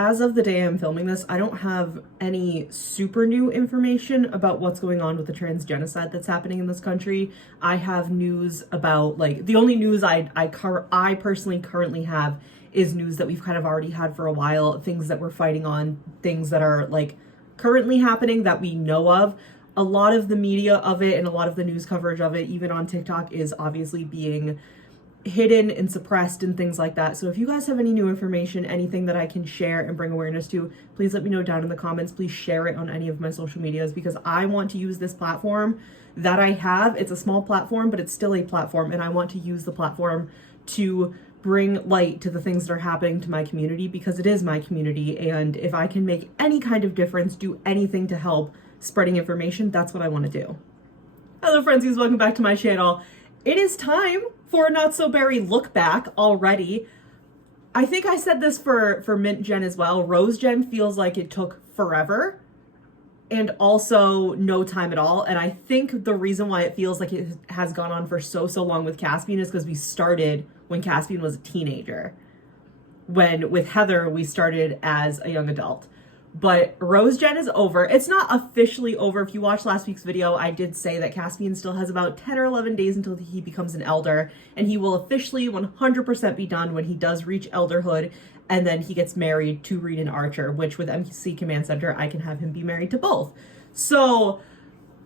as of the day I'm filming this, I don't have any super new information about what's going on with the trans genocide that's happening in this country. I have news about, like, the only news I personally currently have is news that we've kind of already had for a while, things that we're fighting on, things that are, like, currently happening that we know of. A lot of the media of it and a lot of the news coverage of it, even on TikTok, is obviously being hidden and suppressed and things like that. So if you guys have any new information, anything that I can share and bring awareness to, please let me know down in the comments. Please share it on any of my social medias, because I want to use this platform that I have. It's a small platform, but it's still a platform, and I want to use the platform to bring light to the things that are happening to my community, because it is my community, and if I can make any kind of difference, do anything to help spreading information, that's what I want to do. Hello Friendzies, welcome back to my channel. It is time for a Not So Berry look back already. I think I said this for Mint Gen as well. Rose Gen feels like it took forever and also no time at all. And I think the reason why it feels like it has gone on for so long with Caspian is because we started when Caspian was a teenager. When with Heather, we started as a young adult. But Rose Gen is over. It's not officially over. If you watched last week's video, I did say that Caspian still has about 10 or 11 days until he becomes an elder, and he will officially 100% be done when he does reach elderhood, and then he gets married to Reed and Archer, which with MC Command Center, I can have him be married to both. So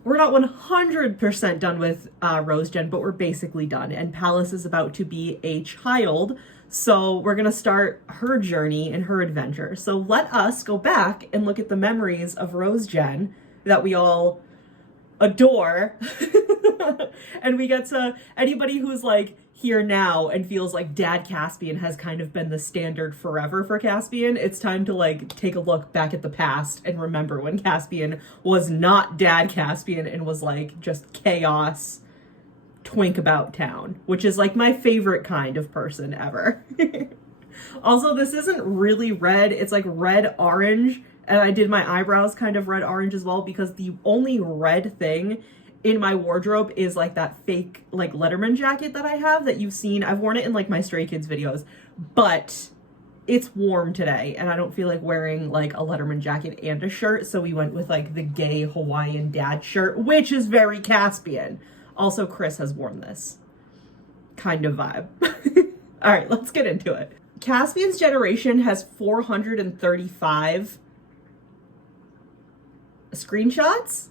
we're not 100% done with Rose Gen, but we're basically done, and Palace is about to be a child. So we're going to start her journey and her adventure. So let us go back and look at the memories of Rose Gen that we all adore. And we get to anybody who's like here now and feels like Dad Caspian has kind of been the standard forever for Caspian. It's time to like take a look back at the past and remember when Caspian was not Dad Caspian and was like just chaos twink about town, which is like my favorite kind of person ever. Also, this isn't really red, it's like red orange, and I did my eyebrows kind of red orange as well, because the only red thing in my wardrobe is like that fake like Letterman jacket that I have that you've seen. I've worn it in like my Stray Kids videos, but it's warm today and I don't feel like wearing like a Letterman jacket and a shirt, so we went with like the gay Hawaiian dad shirt, which is very Caspian. Also, Chris has worn this kind of vibe. All right, let's get into it. Caspian's generation has 435 screenshots.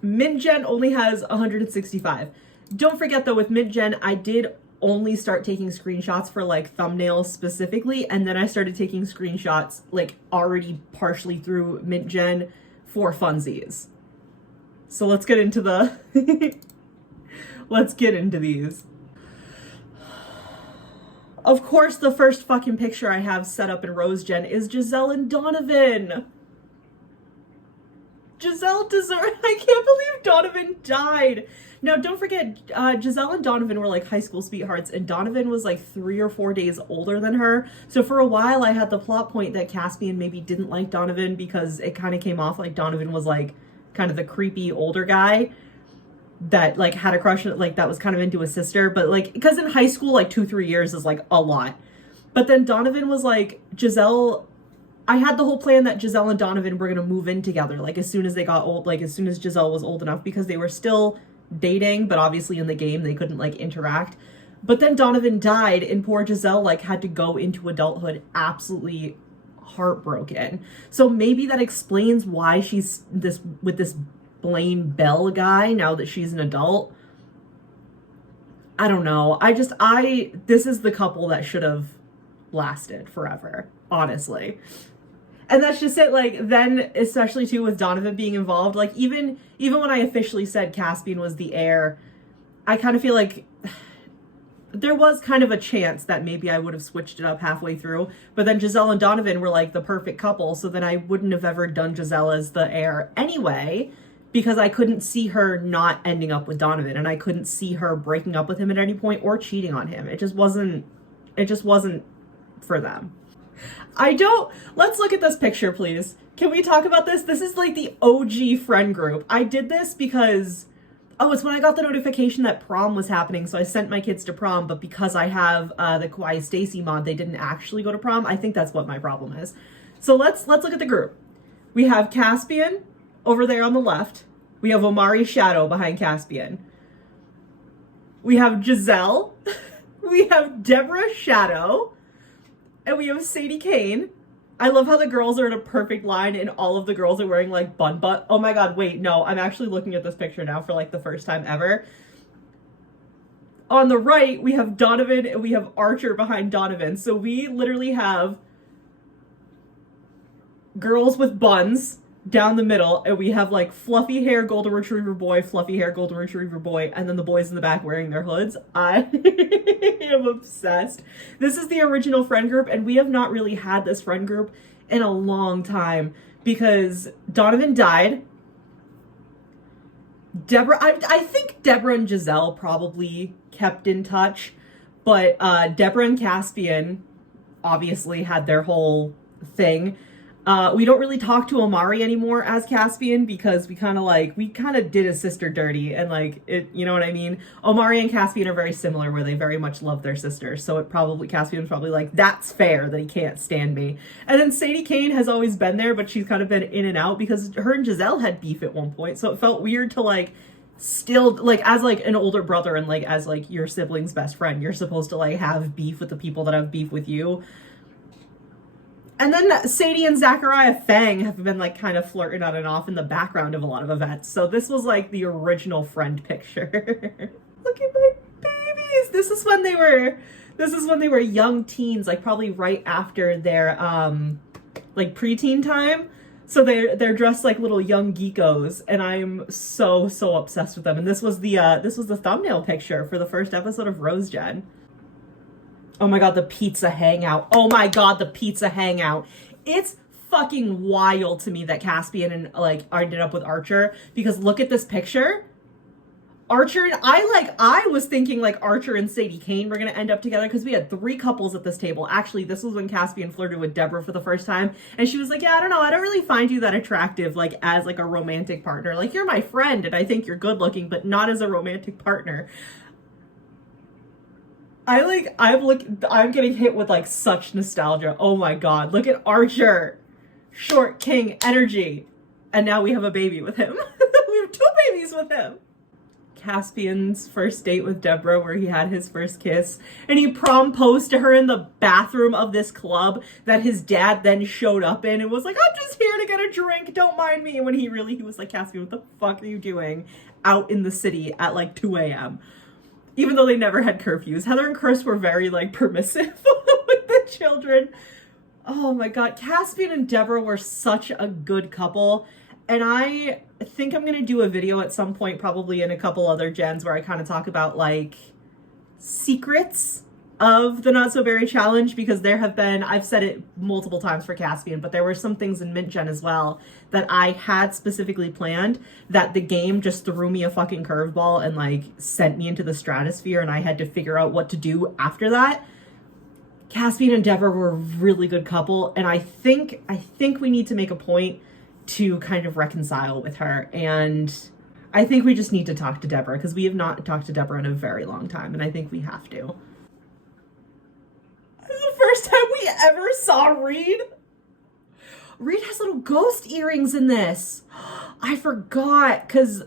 Mint Gen only has 165. Don't forget though, with Mint Gen, I did only start taking screenshots for like thumbnails specifically, and then I started taking screenshots like already partially through Mint Gen for funsies. So let's get into the let's get into these. Of course, the first fucking picture I have set up in Rose Gen is Giselle and Donovan. Giselle deserved. I can't believe Donovan died. Now, don't forget, Giselle and Donovan were like high school sweethearts, and Donovan was like 3 or 4 days older than her. So for a while, I had the plot point that Caspian maybe didn't like Donovan because it kind of came off like Donovan was like kind of the creepy older guy that like had a crush, like that was kind of into his sister, but like because in high school like 2-3 years is like a lot. But then Donovan was like, Giselle, I had the whole plan that Giselle and Donovan were gonna move in together like as soon as they got old, like as soon as Giselle was old enough, because they were still dating, but obviously in the game they couldn't like interact. But then Donovan died and poor Giselle like had to go into adulthood absolutely heartbroken. So maybe that explains why she's this with this Blaine Bell guy now that she's an adult. I don't know. This is the couple that should have lasted forever, honestly. And that's just it. Like then, especially too with Donovan being involved, like even when I officially said Caspian was the heir, I kind of feel like there was kind of a chance that maybe I would have switched it up halfway through, but then Giselle and Donovan were like the perfect couple, so then I wouldn't have ever done Giselle as the heir anyway, because I couldn't see her not ending up with Donovan, and I couldn't see her breaking up with him at any point or cheating on him. It just wasn't for them. Let's look at this picture, please. Can we talk about this? This is like the OG friend group. I did this because Oh, it's when I got the notification that prom was happening, so I sent my kids to prom, but because I have the Kawaii Stacy mod, they didn't actually go to prom. I think that's what my problem is. So let's look at the group. We have Caspian over there on the left. We have Omari Shadow behind Caspian. We have Giselle. We have Deborah Shadow. And we have Sadie Kane. I love how the girls are in a perfect line and all of the girls are wearing like bun. Oh my god, wait, no, I'm actually looking at this picture now for like the first time ever. On the right, we have Donovan and we have Archer behind Donovan. So we literally have girls with buns down the middle, and we have like fluffy hair golden retriever boy, fluffy hair golden retriever boy, and then the boys in the back wearing their hoods. I am obsessed. This is the original friend group, and we have not really had this friend group in a long time because Donovan died. Deborah, I think Deborah and Giselle probably kept in touch, but Deborah and Caspian obviously had their whole thing. We don't really talk to Omari anymore as Caspian because we kind of did his sister dirty and like it, you know what I mean? Omari and Caspian are very similar where they very much love their sisters. So Caspian's probably like, that's fair that he can't stand me. And then Sadie Kane has always been there, but she's kind of been in and out because her and Giselle had beef at one point. So it felt weird to like still like as like an older brother and like as like your sibling's best friend, you're supposed to like have beef with the people that have beef with you. And then Sadie and Zachariah Fang have been like kind of flirting on and off in the background of a lot of events. So this was like the original friend picture. Look at my babies. This is when they were young teens, like probably right after their like preteen time. So they're dressed like little young geekos, and I'm so obsessed with them. And this was the thumbnail picture for the first episode of Rose Gen. Oh my god, the pizza hangout. Oh my god, the pizza hangout. It's fucking wild to me that Caspian and like ended up with Archer because look at this picture. Archer and I was thinking like Archer and Sadie Kane were gonna end up together because we had 3 couples at this table. Actually, this was when Caspian flirted with Deborah for the first time, and she was like, yeah, I don't know, I don't really find you that attractive like as like a romantic partner. Like you're my friend and I think you're good looking, but not as a romantic partner. I'm getting hit with like such nostalgia. Oh my god, look at Archer. Short king energy. And now we have a baby with him. We have 2 babies with him. Caspian's first date with Deborah where he had his first kiss and he proposed to her in the bathroom of this club that his dad then showed up in and was like, I'm just here to get a drink, don't mind me. And when he was like, Caspian, what the fuck are you doing out in the city at like 2 a.m.? Even though they never had curfews. Heather and Chris were very, like, permissive with the children. Oh my god. Caspian and Deborah were such a good couple. And I think I'm going to do a video at some point, probably in a couple other gens, where I kind of talk about, like, secrets of the Not So Berry Challenge, because there have been, I've said it multiple times for Caspian, but there were some things in Mint Gen as well that I had specifically planned that the game just threw me a fucking curveball and like sent me into the stratosphere and I had to figure out what to do after that. Caspian and Deborah were a really good couple, and I think we need to make a point to kind of reconcile with her, and I think we just need to talk to Deborah because we have not talked to Deborah in a very long time, and I think we have to. First time we ever saw Reed. Reed has little ghost earrings in this. I forgot because,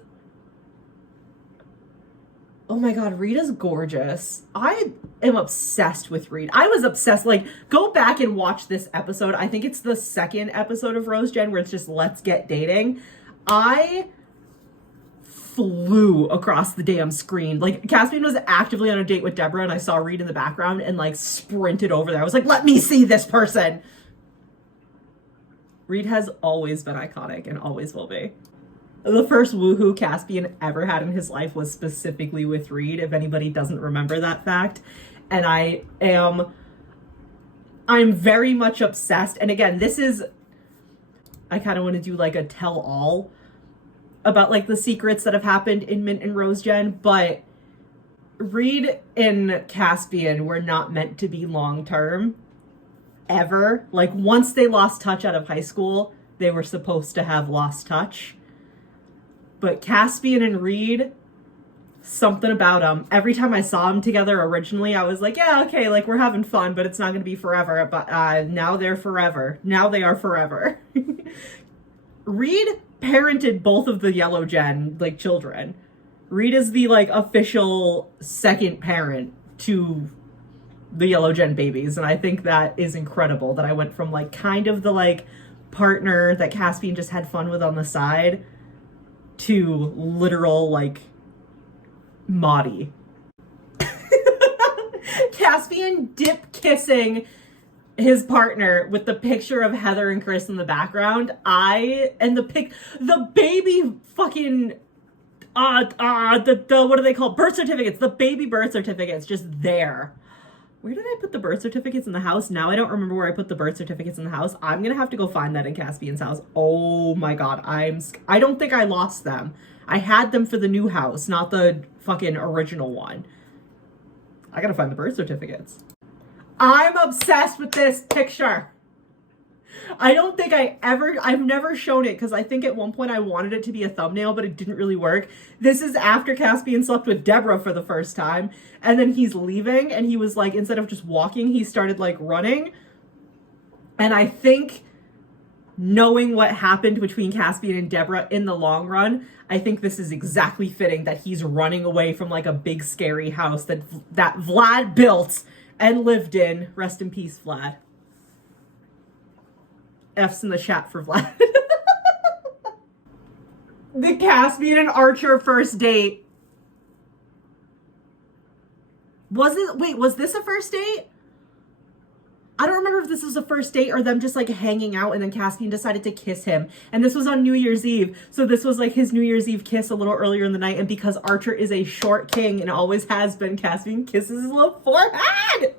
oh my god, Reed is gorgeous. I am obsessed with Reed. I was obsessed. Like, go back and watch this episode. I think it's the 2nd episode of Rose Gen where it's just let's get dating. I flew across the damn screen. Like, Caspian was actively on a date with Deborah and I saw Reed in the background and like sprinted over there. I was like, let me see this person. Reed has always been iconic and always will be. The first woohoo Caspian ever had in his life was specifically with Reed, if anybody doesn't remember that fact. And I'm very much obsessed. And again, I kind of want to do like a tell-all about like the secrets that have happened in Mint and Rose Gen, but Reed and Caspian were not meant to be long-term, ever. Like, once they lost touch out of high school, they were supposed to have lost touch. But Caspian and Reed Something about them. Every time I saw them together originally, I was like, yeah, okay, like we're having fun, but it's not going to be forever. But now they're forever. Now they are forever. Reed parented both of the Yellow Gen, like, children. Reed is the, like, official second parent to the Yellow Gen babies, and I think that is incredible that I went from, like, kind of the, like, partner that Caspian just had fun with on the side to literal, like, Maudie. Caspian dip kissing his partner with the picture of Heather and Chris in the background. The baby fucking what do they call birth certificates? The baby birth certificates just there. Where did I put the birth certificates in the house? Now I don't remember where I put the birth certificates in the house. I'm gonna have to go find that in Caspian's house. Oh my god, I don't think I lost them. I had them for the new house, not the fucking original one. I gotta find the birth certificates. I'm obsessed with this picture. I don't think I've never shown it because I think at one point I wanted it to be a thumbnail, but it didn't really work. This is after Caspian slept with Deborah for the first time, and then he's leaving, and he was like, instead of just walking, he started like running. And I think, knowing what happened between Caspian and Deborah in the long run, I think this is exactly fitting that he's running away from like a big scary house that Vlad built and lived in. Rest in peace, Vlad. F's in the chat for Vlad. The Caspian and Archer first date. Was this a first date? I don't remember if this was a first date or them just like hanging out and then Caspian decided to kiss him. And this was on New Year's Eve. So this was like his New Year's Eve kiss a little earlier in the night. And because Archer is a short king and always has been, Caspian kisses his little forehead.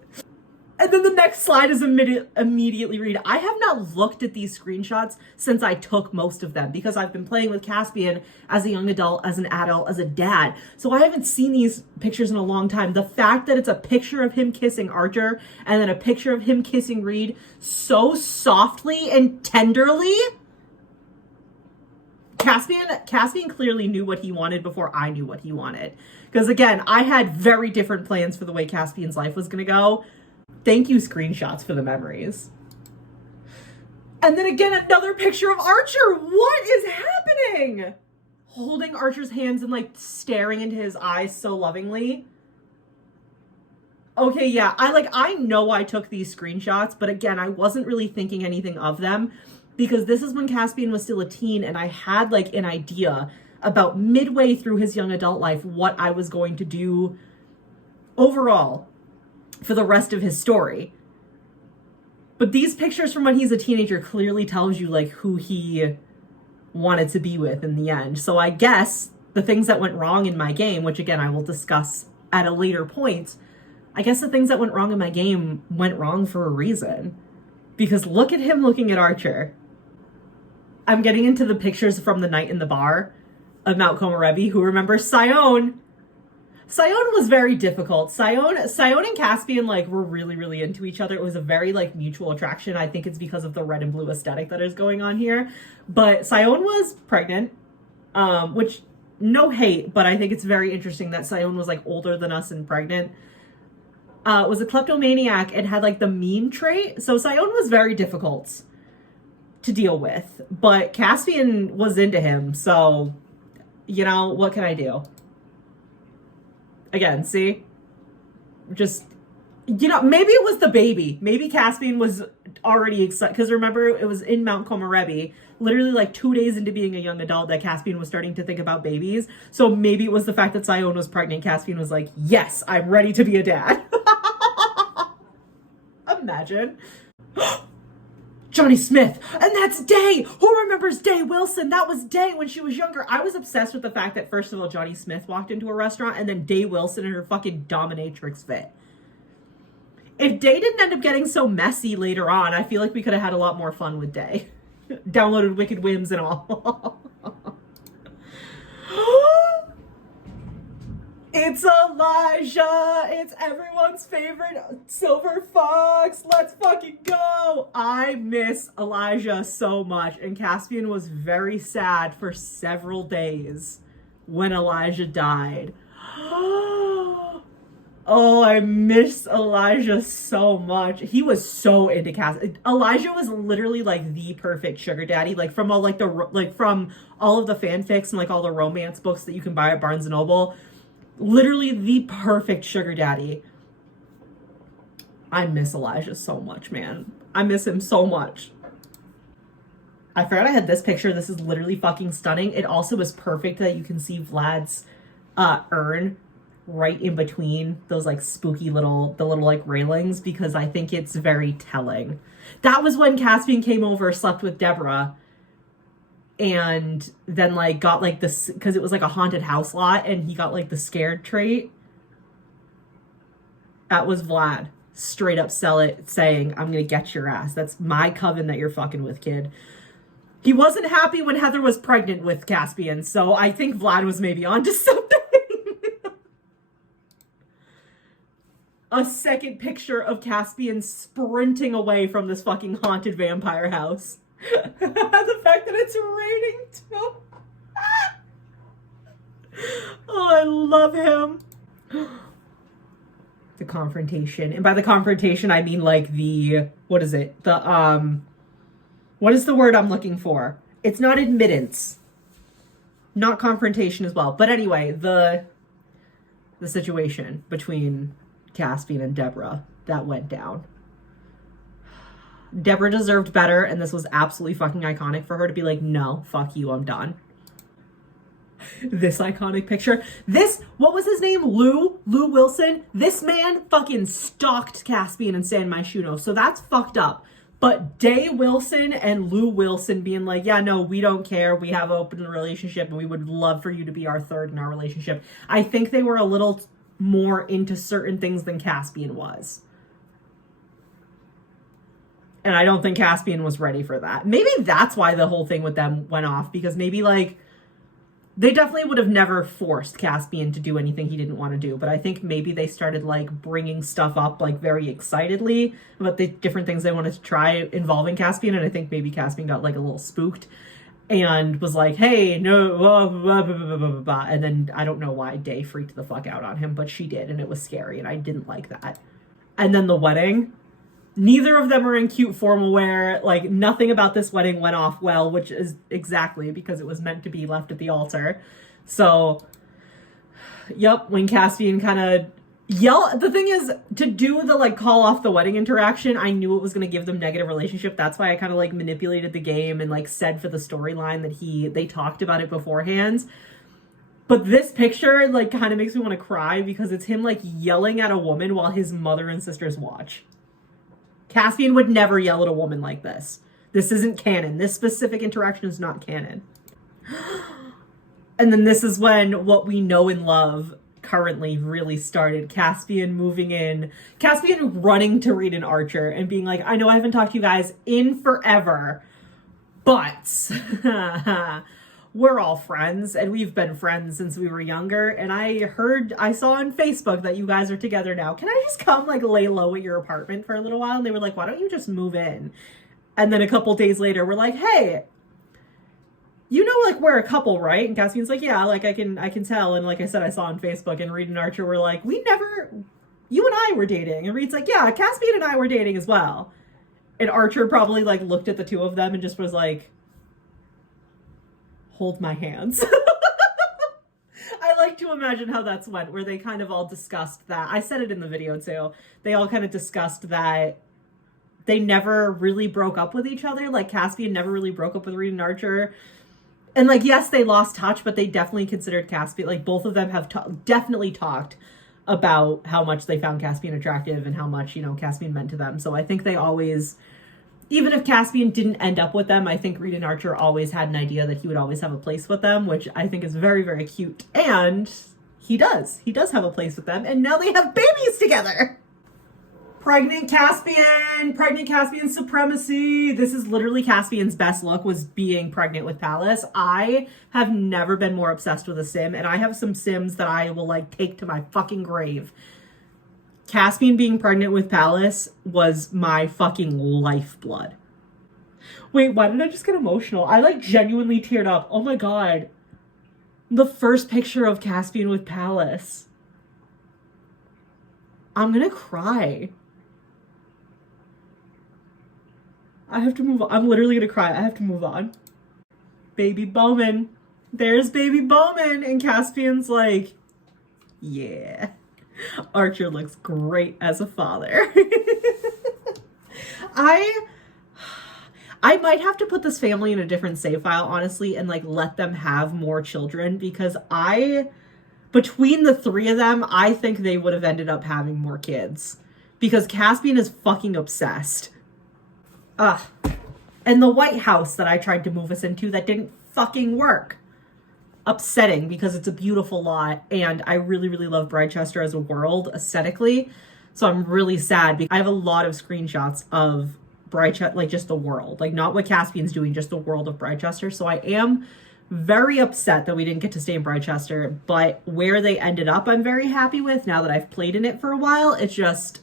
And then the next slide is immediately read. I have not looked at these screenshots since I took most of them because I've been playing with Caspian as a young adult, as an adult, as a dad. So I haven't seen these pictures in a long time. The fact that it's a picture of him kissing Archer and then a picture of him kissing Reed so softly and tenderly. Caspian clearly knew what he wanted before I knew what he wanted. Because again, I had very different plans for the way Caspian's life was going to go. Thank you, screenshots, for the memories. And then again, another picture of Archer. What is happening? Holding Archer's hands and like staring into his eyes so lovingly. Okay, yeah, I know I took these screenshots, but again, I wasn't really thinking anything of them because this is when Caspian was still a teen and I had like an idea about midway through his young adult life what I was going to do overall for the rest of his story. But these pictures from when he's a teenager clearly tells you like who he wanted to be with in the end. So I guess the things that went wrong in my game, which again I will discuss at a later point, I guess the things that went wrong in my game went wrong for a reason. Because look at him looking at Archer. I'm getting into the pictures from the night in the bar of Mount Komorebi. Who remembers Sion? Sion was very difficult. Sion and Caspian like were really, really into each other. It was a very like mutual attraction. I think it's because of the red and blue aesthetic that is going on here. But Sion was pregnant, which no hate, but I think it's very interesting that Sion was like older than us and pregnant. Was a kleptomaniac and had like the mean trait. So Sion was very difficult to deal with, but Caspian was into him. So, you know, what can I do? Again, see? Just, you know, maybe it was the baby. Maybe Caspian was already excited. Because remember, it was in Mount Komorebi, literally like 2 days into being a young adult, that Caspian was starting to think about babies. So maybe it was the fact that Sion was pregnant. Caspian was like, yes, I'm ready to be a dad. Imagine. Johnny Smith. And that's Day. Who remembers Day Wilson? That was Day when she was younger. I was obsessed with the fact that, first of all, Johnny Smith walked into a restaurant and then Day Wilson in her fucking dominatrix fit. If Day didn't end up getting so messy later on, I feel like we could have had a lot more fun with Day. Downloaded Wicked Whims and all. It's Elijah! It's everyone's favorite silver fox! Let's fucking go! I miss Elijah so much, and Caspian was very sad for several days when Elijah died. Oh, I miss Elijah so much. He was so into Cass. Elijah was literally like the perfect sugar daddy, like from all from all of the fanfics and like all the romance books that you can buy at Barnes and Noble. Literally the perfect sugar daddy. I miss Elijah so much, man. I miss him so much. I forgot I had this picture. This is literally fucking stunning. It also is perfect that you can see Vlad's urn right in between those like spooky little like railings, because I think it's very telling. That was when Caspian came over, slept with Deborah, and then like got like this, because it was like a haunted house lot, and he got like the scared trait. That was Vlad straight up saying, I'm gonna get your ass. That's my coven that you're fucking with, kid. He wasn't happy when Heather was pregnant with Caspian, so I think Vlad was maybe onto something. A second picture of Caspian sprinting away from this fucking haunted vampire house. The fact that it's raining too. Oh, I love him. The confrontation. And by the confrontation, I mean like what is it? What is the word I'm looking for? It's not admittance. Not confrontation as well. But anyway, the situation between Caspian and Deborah that went down. Deborah deserved better, and this was absolutely fucking iconic for her to be like, no, fuck you, I'm done. This iconic picture. What was his name? Lou Wilson. This man fucking stalked Caspian and San Myshuno, so that's fucked up. But Day Wilson and Lou Wilson being like, yeah, no, we don't care. We have an open relationship and we would love for you to be our third in our relationship. I think they were a little more into certain things than Caspian was. And I don't think Caspian was ready for that. Maybe that's why the whole thing with them went off, because maybe like they definitely would have never forced Caspian to do anything he didn't want to do. But I think maybe they started like bringing stuff up like very excitedly about the different things they wanted to try involving Caspian. And I think maybe Caspian got like a little spooked and was like, hey, no, blah, blah, blah, blah, blah, blah. And then I don't know why Day freaked the fuck out on him, but she did. And it was scary. And I didn't like that. And then the wedding. Neither of them are in cute formal wear. Like, nothing about this wedding went off well, which is exactly because it was meant to be left at the altar. So, yep, when Caspian kind of the thing is, to do the, like, call off the wedding interaction, I knew it was going to give them negative relationship. That's why I kind of, like, manipulated the game and, like, said for the storyline that they talked about it beforehand. But this picture, like, kind of makes me want to cry because it's him, like, yelling at a woman while his mother and sisters watch. Caspian would never yell at a woman like this. This isn't canon. This specific interaction is not canon. And then this is when what we know and love currently really started. Caspian moving in. Caspian running to Reed and Archer and being like, I know I haven't talked to you guys in forever, but we're all friends and we've been friends since we were younger. And I saw on Facebook that you guys are together now. Can I just come like lay low at your apartment for a little while? And they were like, why don't you just move in? And then a couple days later, we're like, hey, you know, like we're a couple, right? And Caspian's like, yeah, like I can tell. And like I said, I saw on Facebook, and Reed and Archer were like, you and I were dating. And Reed's like, yeah, Caspian and I were dating as well. And Archer probably like looked at the two of them and just was like, hold my hands. I like to imagine how that's went, where they kind of all discussed that. I said it in the video too. They all kind of discussed that they never really broke up with each other. Like Caspian never really broke up with Reed and Archer. And like, yes, they lost touch, but they definitely considered Caspian, like both of them have definitely talked about how much they found Caspian attractive and how much, you know, Caspian meant to them. So I think they always, even if Caspian didn't end up with them, I think Reed and Archer always had an idea that he would always have a place with them, which I think is very, very cute. And he does. He does have a place with them. And now they have babies together. Pregnant Caspian supremacy. This is literally Caspian's best look, was being pregnant with Pallas. I have never been more obsessed with a sim, and I have some sims that I will like take to my fucking grave. Caspian being pregnant with Pallas was my fucking lifeblood. Wait, why did I just get emotional? I like genuinely teared up. Oh my god. The first picture of Caspian with Palace. I'm gonna cry. I have to move on. I'm literally gonna cry. I have to move on. Baby Bowman. There's baby Bowman. And Caspian's like, yeah. Archer looks great as a father. I might have to put this family in a different save file, honestly, and like let them have more children, because between the three of them, I think they would have ended up having more kids, because Caspian is fucking obsessed. Ugh. And the White House that I tried to move us into that didn't fucking work. Upsetting, because it's a beautiful lot and I really, really love Bridechester as a world aesthetically. So I'm really sad because I have a lot of screenshots of Bridechester, like just the world, like not what Caspian's doing, just the world of Bridechester. So I am very upset that we didn't get to stay in Bridechester, but where they ended up, I'm very happy with now that I've played in it for a while. It's just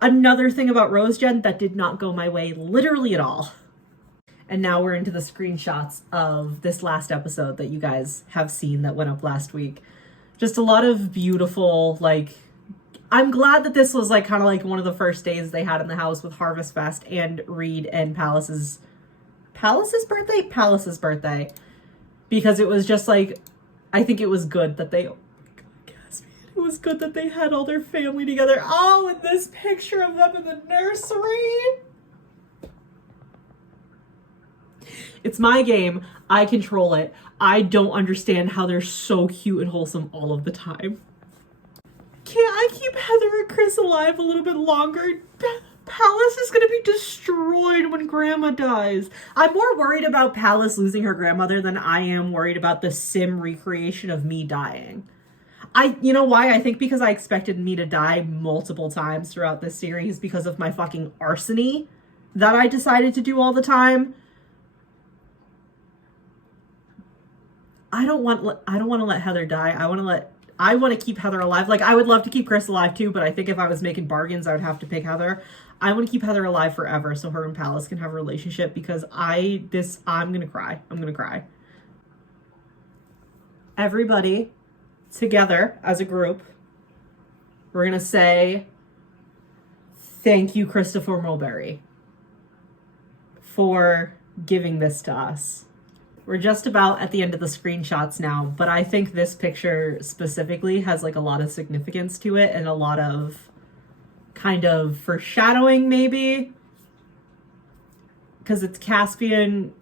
another thing about Rosegen that did not go my way literally at all. And now we're into the screenshots of this last episode that you guys have seen that went up last week. Just a lot of beautiful, like, I'm glad that this was like kind of like one of the first days they had in the house with Harvest Fest and Reed and Palace's birthday. Because it was just like, I think it was good that it was good that they had all their family together. Oh, and this picture of them in the nursery. It's my game. I control it. I don't understand how they're so cute and wholesome all of the time. Can't I keep Heather and Chris alive a little bit longer? Palace is going to be destroyed when Grandma dies. I'm more worried about Palace losing her grandmother than I am worried about the sim recreation of me dying. You know why? I think because I expected me to die multiple times throughout this series because of my fucking arsony that I decided to do all the time. I don't want to let Heather die. I want to keep Heather alive. Like, I would love to keep Chris alive too, but I think if I was making bargains, I would have to pick Heather. I want to keep Heather alive forever so her and Palace can have a relationship, because I'm going to cry. I'm going to cry. Everybody together as a group, we're going to say, thank you, Christopher Mulberry, for giving this to us. We're just about at the end of the screenshots now, but I think this picture specifically has like a lot of significance to it and a lot of kind of foreshadowing maybe. Because it's Caspian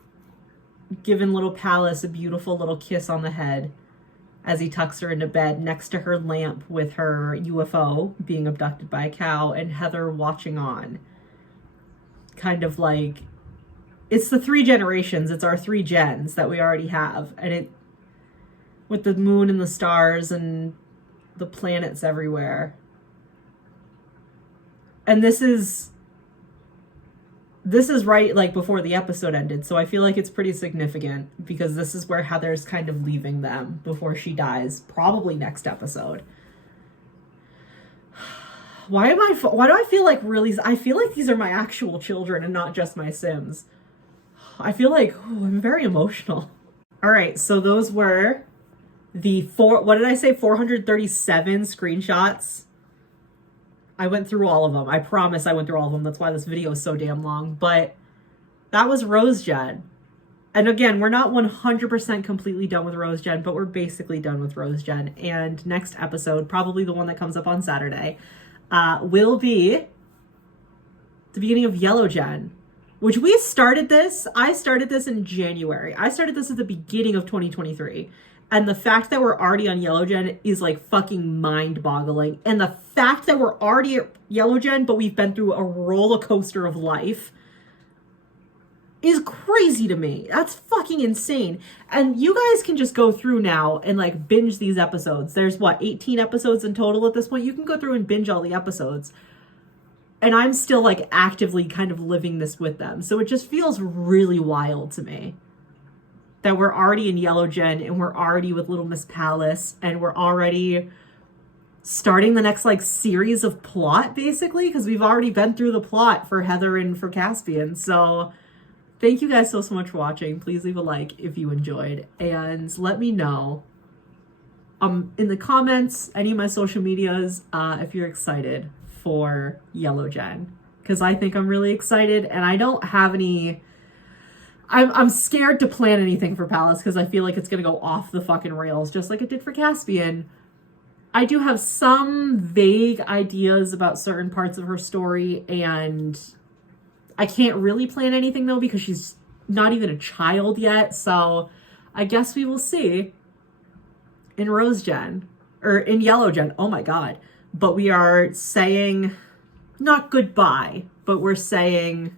giving little Palace a beautiful little kiss on the head as he tucks her into bed next to her lamp with her UFO being abducted by a cow, and Heather watching on. Kind of like, it's the 3 generations. It's our 3 gens that we already have. And it, with the moon and the stars and the planets everywhere. And this is right like before the episode ended. So I feel like it's pretty significant because this is where Heather's kind of leaving them before she dies, probably next episode. Why do I feel like I feel like these are my actual children and not just my Sims. I feel like, I'm very emotional. All right, so those were the 437 screenshots. I went through all of them. I promise I went through all of them. That's why this video is so damn long. But that was Rosegen. And again, we're not 100% completely done with Rosegen, but we're basically done with Rosegen. And next episode, probably the one that comes up on Saturday, will be the beginning of Yellowgen. Which I started this in January. I started this at the beginning of 2023. And the fact that we're already on Yellowgen is like fucking mind-boggling. And the fact that we're already at Yellowgen, but we've been through a roller coaster of life, is crazy to me. That's fucking insane. And you guys can just go through now and like binge these episodes. There's 18 episodes in total at this point. You can go through and binge all the episodes. And I'm still like actively kind of living this with them. So it just feels really wild to me that we're already in Yellowgen and we're already with Little Miss Palace and we're already starting the next like series of plot basically, because we've already been through the plot for Heather and for Caspian. So thank you guys so much for watching. Please leave a like if you enjoyed and let me know in the comments, any of my social medias, if you're excited for Yellow Gen, because I think I'm really excited, and I don't have any. I'm scared to plan anything for Palace because I feel like it's gonna go off the fucking rails, just like it did for Caspian. I do have some vague ideas about certain parts of her story, and I can't really plan anything though because she's not even a child yet. So I guess we will see in Rose Gen or in Yellow Gen. Oh my god! But we are saying not goodbye, but we're saying,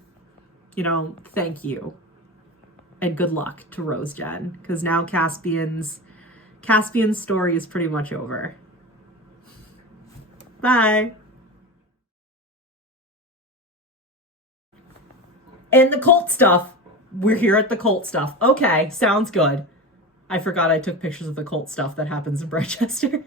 you know, thank you and good luck to Rose Gen, because now Caspian's story is pretty much over. Bye. And the cult stuff. We're here at the cult stuff. Okay, sounds good. I forgot I took pictures of the cult stuff that happens in Bridgester.